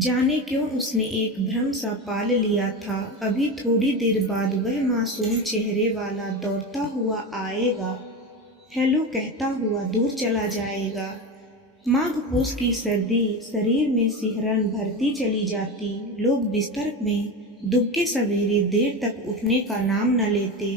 जाने क्यों उसने एक भ्रम सा पाल लिया था। अभी थोड़ी देर बाद वह मासूम चेहरे वाला दौड़ता हुआ आएगा, हेलो कहता हुआ दूर चला जाएगा। माघ पूस की सर्दी शरीर में सिहरन भरती चली जाती। लोग बिस्तर में दुबके सवेरे देर तक उठने का नाम न लेते,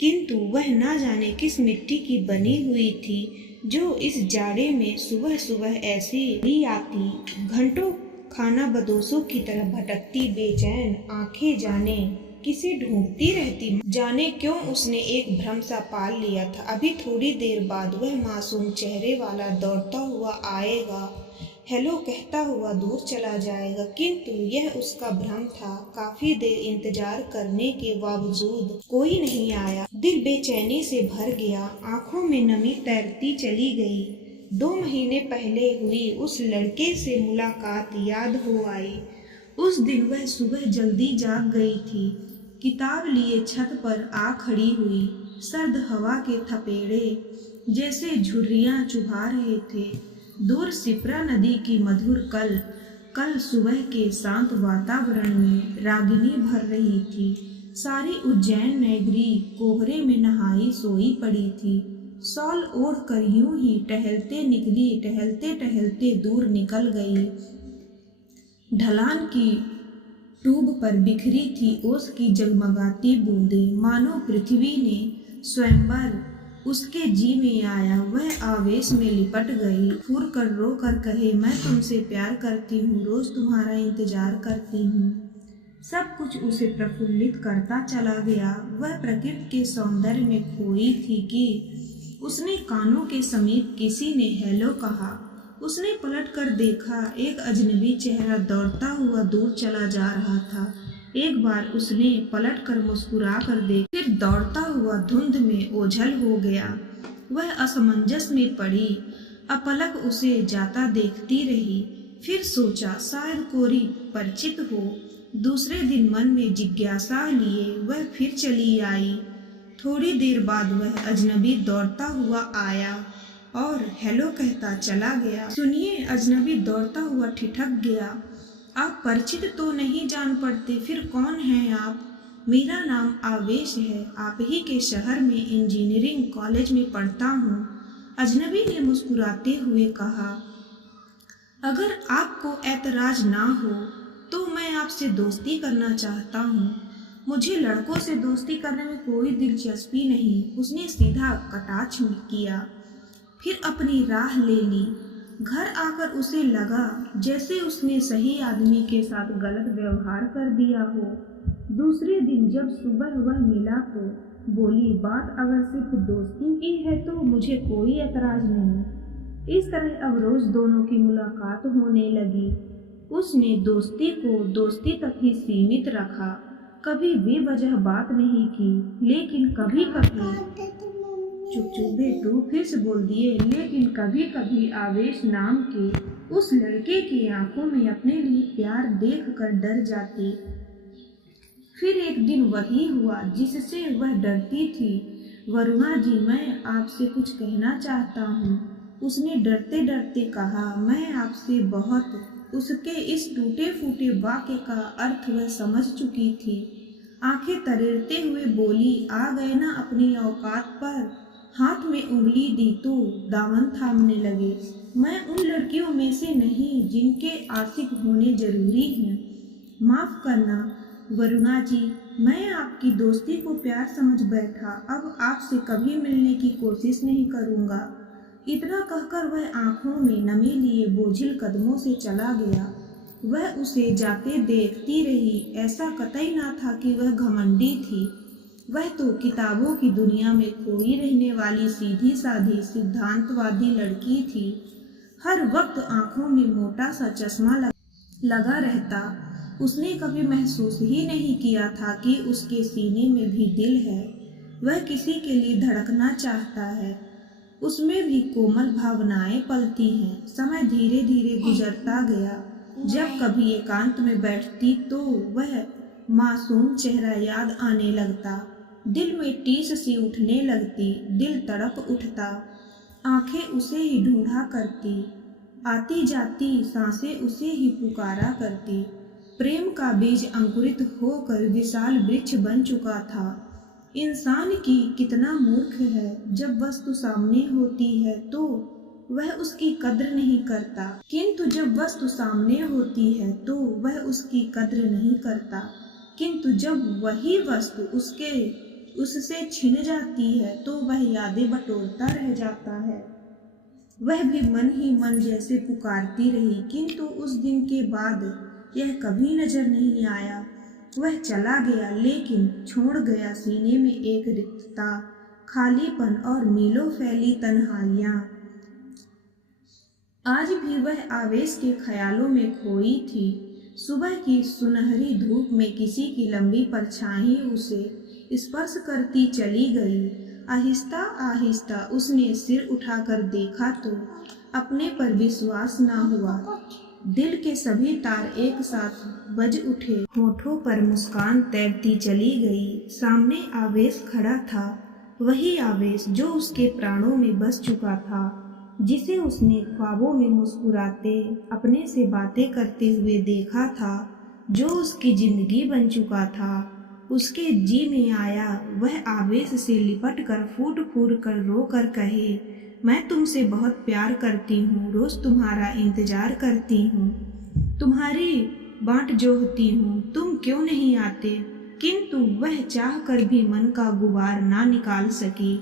किंतु वह ना जाने किस मिट्टी की बनी हुई थी जो इस जाड़े में सुबह सुबह ऐसी ही आती, घंटों खाना बदोशों की तरह भटकती, बेचैन आंखें जाने किसे ढूंढती रहती। जाने क्यों उसने एक भ्रम सा पाल लिया था। अभी थोड़ी देर बाद वह मासूम चेहरे वाला दौड़ता हुआ आएगा, हेलो कहता हुआ दूर चला जाएगा, किंतु यह उसका भ्रम था। काफी देर इंतजार करने के बावजूद कोई नहीं आया। दिल बेचैनी से भर गया, आंखों में नमी तैरती चली गई। 2 महीने पहले हुई उस लड़के से मुलाकात याद हो आई। उस दिन वह सुबह जल्दी जाग गई थी, किताब लिए छत पर आ खड़ी हुई। सर्द हवा के थपेड़े जैसे झुर्रियां चुभा रहे थे। दूर सिप्रा नदी की मधुर कल सुबह के शांत वातावरण में रागिनी भर रही थी। सारी उज्जैन नगरी कोहरे में नहाई सोई पड़ी थी। शॉल ओढ़ कर यूं ही टहलते निकली, टहलते टहलते दूर निकल गई। ढलान की टूब पर बिखरी थी ओस की जगमगाती बूंदें, मानो पृथ्वी ने स्वयंवर उसके जी में आया। वह आवेश में लिपट गई, फूर कर रो कर कहे, मैं तुमसे प्यार करती हूँ, रोज तुम्हारा इंतजार करती हूँ। सब कुछ उसे प्रफुल्लित करता चला गया। वह प्रकृति के सौंदर्य में खोई थी कि उसने कानों के समीप किसी ने हेलो कहा। उसने पलट कर देखा, एक अजनबी चेहरा दौड़ता हुआ दूर चला जा रहा था। एक बार उसने पलट कर मुस्कुरा कर देखा, फिर दौड़ता हुआ धुंध में ओझल हो गया। वह असमंजस में पड़ी, अपलक उसे जाता देखती रही। फिर सोचा शायद कोई परिचित हो। दूसरे दिन मन में जिज्ञासा लिए वह फिर चली आई। थोड़ी देर बाद वह अजनबी दौड़ता हुआ आया और हेलो कहता चला गया। सुनिए, अजनबी दौड़ता हुआ ठिठक गया, आप परिचित तो नहीं जान पड़ते, फिर कौन हैं आप? मेरा नाम आवेश है, आप ही के शहर में इंजीनियरिंग कॉलेज में पढ़ता हूँ। अजनबी ने मुस्कुराते हुए कहा, अगर आपको ऐतराज ना हो तो मैं आपसे दोस्ती करना चाहता हूँ। मुझे लड़कों से दोस्ती करने में कोई दिलचस्पी नहीं। उसने सीधा कटाक्ष किया, फिर अपनी राह ले ली। घर आकर उसे लगा जैसे उसने सही आदमी के साथ गलत व्यवहार कर दिया हो। दूसरे दिन जब सुबह वह मिला तो बोली, बात अगर सिर्फ दोस्ती की है तो मुझे कोई ऐतराज नहीं। इस तरह अब रोज दोनों की मुलाकात होने लगी। उसने दोस्ती को दोस्ती तक ही सीमित रखा, कभी बेवजह बात नहीं की, लेकिन कभी कभी चुप चुप बेटू, फिर से बोल दिए, लेकिन कभी कभी आवेश नाम के उस लड़के की आंखों में अपने लिए प्यार देखकर डर जाती। फिर एक दिन वही हुआ जिससे वह डरती थी। वरुणा जी, मैं आपसे कुछ कहना चाहता हूँ। उसने डरते डरते कहा, मैं आपसे बहुत। उसके इस टूटे फूटे वाक्य का अर्थ वह समझ चुकी थी। आंखें तरेरते हुए बोली, आ गए ना अपनी औकात पर। हाथ में उंगली दी तो दामन थामने लगे। मैं उन लड़कियों में से नहीं जिनके आशिक होने जरूरी हैं। माफ करना वरुणा जी, मैं आपकी दोस्ती को प्यार समझ बैठा, अब आपसे कभी मिलने की कोशिश नहीं करूँगा। इतना कहकर वह आंखों में नमी लिए बोझिल कदमों से चला गया। वह उसे जाते देखती रही। ऐसा कतई ना था कि वह घमंडी थी। वह तो किताबों की दुनिया में खोई रहने वाली सीधी साधी सिद्धांतवादी लड़की थी। हर वक्त आंखों में मोटा सा चश्मा लगा रहता। उसने कभी महसूस ही नहीं किया था कि उसके सीने में भी दिल है। वह किसी के लिए धड़कना चाहता है। उसमें भी कोमल भावनाएं पलती हैं। समय धीरे धीरे गुजरता गया। जब कभी एकांत में बैठती तो वह मासूम चेहरा याद आने लगता। दिल में टीस सी उठने लगती, दिल तड़प उठता, आंखें उसे ही ढूंढा करती। आती जाती सांसें उसे ही पुकारा करती। प्रेम का बीज अंकुरित होकर विशाल वृक्ष बन चुका था। इंसान की कितना मूर्ख है, जब वस्तु सामने होती है तो वह उसकी कद्र नहीं करता, किंतु जब वस्तु सामने होती है तो वह उसकी कद्र नहीं करता, किंतु जब वही वस्तु उससे छिन जाती है तो वह यादें बटोरता रह जाता है। वह भी मन ही मन जैसे पुकारती रही, किंतु उस दिन के बाद यह कभी नजर नहीं आया। वह चला गया, लेकिन छोड़ गया सीने में एक रिक्तता, खालीपन और मीलों फैली तन्हाइयां। आज भी वह आवेश के ख्यालों में खोई थी। सुबह की सुनहरी धूप में किसी की लंबी परछाई उसे स्पर्श करती चली गई। आहिस्ता आहिस्ता उसने सिर उठाकर देखा तो अपने पर विश्वास न हुआ। दिल के सभी तार एक साथ बज उठे, होठों पर मुस्कान तैरती चली गई। सामने आवेश खड़ा था, वही आवेश जो उसके प्राणों में बस चुका था, जिसे उसने ख्वाबों में मुस्कुराते अपने से बातें करते हुए देखा था, जो उसकी जिंदगी बन चुका था। उसके जी में आया वह आवेश से लिपट कर फूट फूट कर रो कर कहे, मैं तुमसे बहुत प्यार करती हूँ, रोज तुम्हारा इंतजार करती हूँ, तुम्हारी बाट जोहती हूँ, तुम क्यों नहीं आते। किंतु वह चाह कर भी मन का गुबार ना निकाल सकी।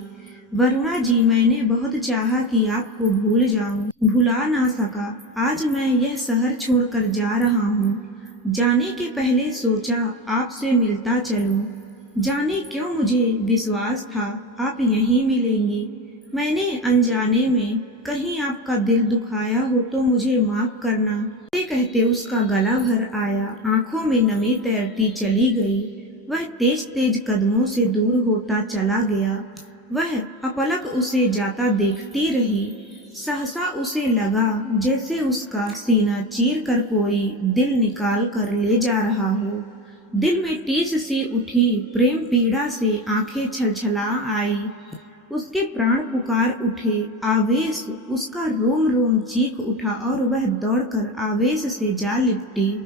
वरुणा जी, मैंने बहुत चाहा कि आपको भूल जाऊं, भुला ना सका। आज मैं यह शहर छोड़कर जा रहा हूँ। जाने के पहले सोचा आपसे मिलता चलूं। जाने क्यों मुझे विश्वास था आप यहीं मिलेंगी। मैंने अनजाने में कहीं आपका दिल दुखाया हो तो मुझे माफ करना। कहते कहते उसका गला भर आया, आंखों में नमी तैरती चली गई। वह तेज तेज कदमों से दूर होता चला गया। वह अपलक उसे जाता देखती रही। सहसा उसे लगा जैसे उसका सीना चीर कर कोई दिल निकाल कर ले जा रहा हो। दिल में टीस सी उठी, प्रेम पीड़ा से आंखें छलछला आई। उसके प्राण पुकार उठे, आवेश उसका रोम रोम चीख उठा और वह दौड़कर आवेश से जा लिपटी।